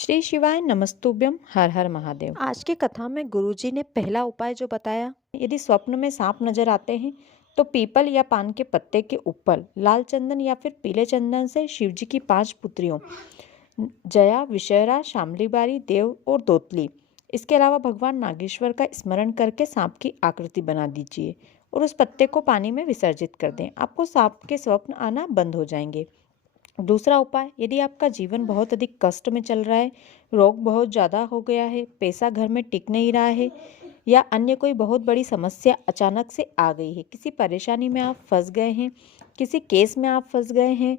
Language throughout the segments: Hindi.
श्री शिवाय नमस्तुभ्यम हर हर महादेव। आज की कथा में गुरुजी ने पहला उपाय जो बताया, यदि स्वप्न में सांप नजर आते हैं तो पीपल या पान के पत्ते के ऊपर लाल चंदन या फिर पीले चंदन से शिव जी की 5 पुत्रियों जया, विषहरा, शामलीबारी, देव और दोतली, इसके अलावा भगवान नागेश्वर का स्मरण करके सांप की आकृति बना दीजिए और उस पत्ते को पानी में विसर्जित कर दें। आपको सांप के स्वप्न आना बंद हो जाएंगे। दूसरा उपाय, यदि आपका जीवन बहुत अधिक कष्ट में चल रहा है, रोग बहुत ज़्यादा हो गया है, पैसा घर में टिक नहीं रहा है या अन्य कोई बहुत बड़ी समस्या अचानक से आ गई है, किसी परेशानी में आप फंस गए हैं, किसी केस में आप फंस गए हैं,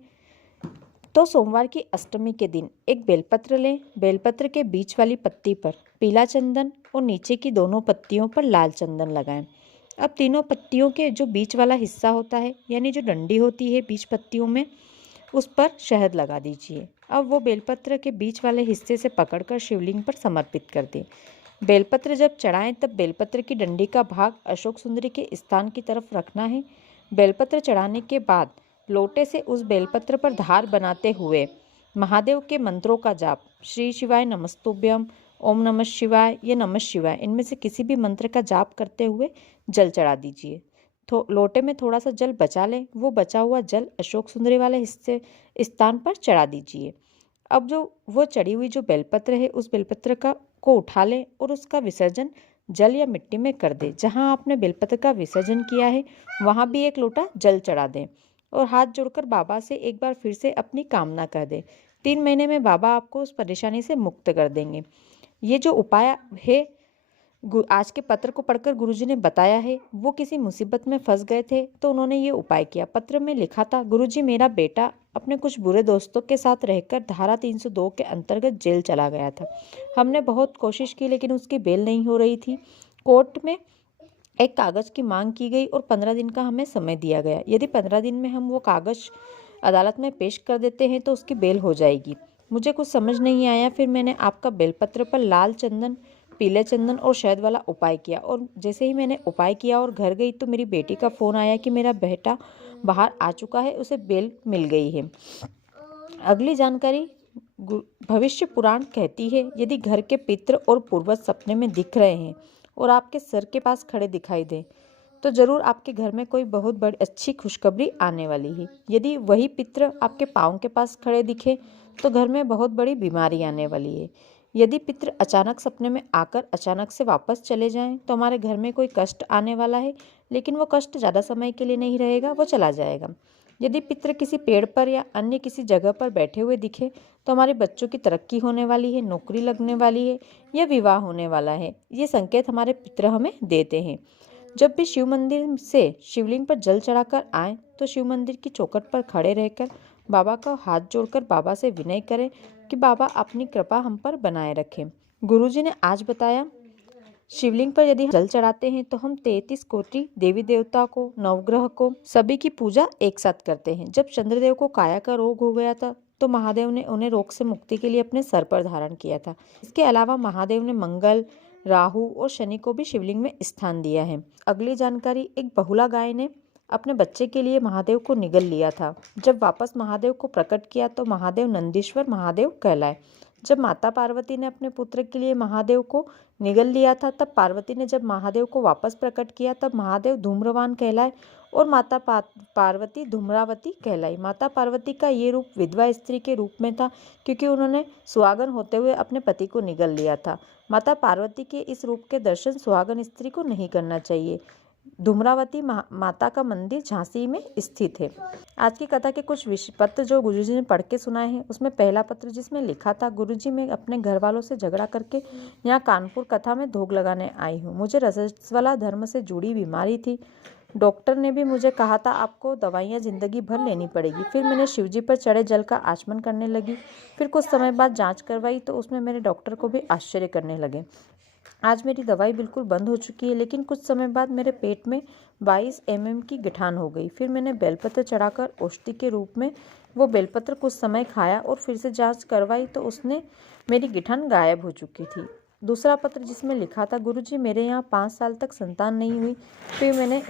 तो सोमवार की अष्टमी के दिन एक बेलपत्र लें। बेलपत्र के बीच वाली पत्ती पर पीला चंदन और नीचे की दोनों पत्तियों पर लाल चंदन लगाएं। अब तीनों पत्तियों के जो बीच वाला हिस्सा होता है, यानी जो डंडी होती है बीच पत्तियों में, उस पर शहद लगा दीजिए। अब वो बेलपत्र के बीच वाले हिस्से से पकड़कर शिवलिंग पर समर्पित कर दें। बेलपत्र जब चढ़ाएं तब बेलपत्र की डंडी का भाग अशोक सुंदरी के स्थान की तरफ रखना है। बेलपत्र चढ़ाने के बाद लोटे से उस बेलपत्र पर धार बनाते हुए महादेव के मंत्रों का जाप, श्री शिवाय नमस्तुभ्यम, ओम नमः शिवाय या नमः शिवाय, इनमें से किसी भी मंत्र का जाप करते हुए जल चढ़ा दीजिए। लोटे में थोड़ा सा जल बचा लें, वो बचा हुआ जल अशोक सुंदरी वाले हिस्से स्थान पर चढ़ा दीजिए। अब जो वो चढ़ी हुई जो बेलपत्र है, उस बेलपत्र को उठा लें और उसका विसर्जन जल या मिट्टी में कर दें। जहां आपने बेलपत्र का विसर्जन किया है वहां भी एक लोटा जल चढ़ा दें और हाथ जोड़कर बाबा से एक बार फिर से अपनी कामना कर दें। 3 महीने में बाबा आपको उस परेशानी से मुक्त कर देंगे। ये जो उपाय है आज के पत्र को पढ़कर गुरुजी ने बताया है। वो किसी मुसीबत में फंस गए थे तो उन्होंने ये उपाय किया। पत्र में लिखा था, गुरुजी, मेरा बेटा अपने कुछ बुरे दोस्तों के साथ रहकर धारा 302 के अंतर्गत जेल चला गया था। हमने बहुत कोशिश की लेकिन उसकी बेल नहीं हो रही थी। कोर्ट में एक कागज की मांग की गई और 15 दिन का हमें समय दिया गया। यदि 15 दिन में हम वो कागज अदालत में पेश कर देते हैं तो उसकी बेल हो जाएगी। मुझे कुछ समझ नहीं आया, फिर मैंने आपका बेलपत्र पर लाल चंदन, पीले चंदन और शहद वाला उपाय किया और जैसे ही मैंने उपाय किया और घर गई तो मेरी बेटी का फ़ोन आया कि मेरा बेटा बाहर आ चुका है, उसे बेल मिल गई है। अगली जानकारी, भविष्य पुराण कहती है, यदि घर के पितृ और पूर्वज सपने में दिख रहे हैं और आपके सर के पास खड़े दिखाई दें तो जरूर आपके घर में कोई बहुत बड़ी अच्छी खुशखबरी आने वाली है। यदि वही पितृ आपके पाँव के पास खड़े दिखे तो घर में बहुत बड़ी बीमारी आने वाली है। यदि पितृ अचानक सपने में आकर अचानक से वापस चले जाएं तो हमारे घर में कोई कष्ट आने वाला है, लेकिन वो कष्ट ज़्यादा समय के लिए नहीं रहेगा, वो चला जाएगा। यदि पितृ किसी पेड़ पर या अन्य किसी जगह पर बैठे हुए दिखे तो हमारे बच्चों की तरक्की होने वाली है, नौकरी लगने वाली है या विवाह होने वाला है। ये संकेत हमारे पितृ हमें देते हैं। जब भी शिव मंदिर से शिवलिंग पर जल चढ़ाकर आएं तो शिव मंदिर की चौखट पर खड़े रहकर बाबा का हाथ जोड़कर बाबा से विनय करें कि बाबा अपनी कृपा हम पर बनाए रखें। गुरुजी ने आज बताया, शिवलिंग पर यदि जल चढ़ाते हैं तो हम 33 कोटि देवी देवता को, नवग्रह को, सभी की पूजा एक साथ करते हैं। जब चंद्रदेव को काया का रोग हो गया था तो महादेव ने उन्हें रोग से मुक्ति के लिए अपने सर पर धारण किया था। इसके अलावा महादेव ने मंगल, राहु और शनि को भी शिवलिंग में स्थान दिया है। अगली जानकारी, एक बहुला गाय ने अपने बच्चे के लिए महादेव को निगल लिया था। जब वापस महादेव को प्रकट किया तो महादेव नंदीश्वर महादेव कहलाए। जब माता पार्वती ने अपने पुत्र के लिए महादेव को निगल लिया था तब पार्वती ने जब महादेव को वापस प्रकट किया तब महादेव धूम्रवान कहलाए और माता पार्वती धूम्रावती कहलाई। माता पार्वती का ये रूप विधवा स्त्री के रूप में था क्योंकि उन्होंने सुहागन होते हुए अपने पति को निगल लिया था। माता पार्वती के इस रूप के दर्शन सुहागन स्त्री को नहीं करना चाहिए। धूम्रावती माता का मंदिर झांसी में स्थित है। आज की कथा के कुछ पत्र जो गुरुजी ने पढ़ के सुनाए हैं, उसमें पहला पत्र जिसमें लिखा था, गुरुजी, मैं अपने घर वालों से झगड़ा करके यहाँ कानपुर कथा में धोख लगाने आई हूँ। मुझे रजस्वला धर्म से जुड़ी बीमारी थी। डॉक्टर ने भी मुझे कहा था आपको दवाइयाँ जिंदगी भर लेनी पड़ेगी। फिर मैंने शिवजी पर चढ़े जल का आचमन करने लगी। फिर कुछ समय बाद जांच करवाई तो उसमें मेरे डॉक्टर को भी आश्चर्य करने लगे। आज मेरी दवाई बिल्कुल बंद हो चुकी है, लेकिन कुछ समय बाद मेरे पेट में 22 mm की गिठान हो गई। फिर मैंने बेलपत्र चढ़ाकर औषधि के रूप में वो बेलपत्र कुछ समय खाया और फिर से जांच करवाई तो उसने मेरी गिठान गायब हो चुकी थी। दूसरा पत्र जिसमें लिखा था, गुरुजी मेरे यहाँ 5 साल तक संतान नहीं हुई, फिर मैंने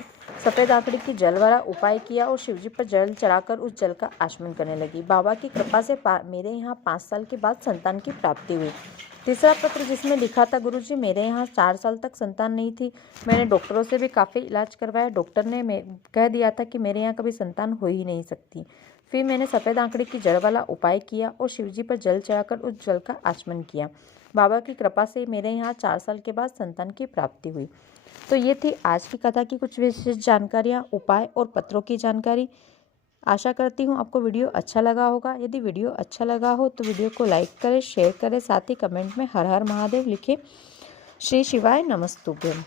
सफ़ेद आंकड़ी की जल वाला उपाय किया और शिवजी पर जल चढ़ाकर उस जल का आचमन करने लगी। बाबा की कृपा से मेरे यहाँ 5 साल के बाद संतान की प्राप्ति हुई। तीसरा पत्र जिसमें लिखा था, गुरुजी मेरे यहाँ 4 साल तक संतान नहीं थी, मैंने डॉक्टरों से भी काफ़ी इलाज करवाया, डॉक्टर ने कह दिया था कि मेरे यहाँ कभी संतान हो ही नहीं सकती। फिर मैंने सफ़ेद आंकड़ी की जल वाला उपाय किया और शिवजी पर जल चढ़ाकर उस जल का आचमन किया। बाबा की कृपा से मेरे यहाँ 4 साल के बाद संतान की प्राप्ति हुई। तो ये थी आज की कथा की कुछ विशेष जानकारियाँ, उपाय और पत्रों की जानकारी। आशा करती हूँ आपको वीडियो अच्छा लगा होगा। यदि वीडियो अच्छा लगा हो तो वीडियो को लाइक करें, शेयर करें, साथ ही कमेंट में हर हर महादेव लिखें। श्री शिवाय नमस्तुभ्यम।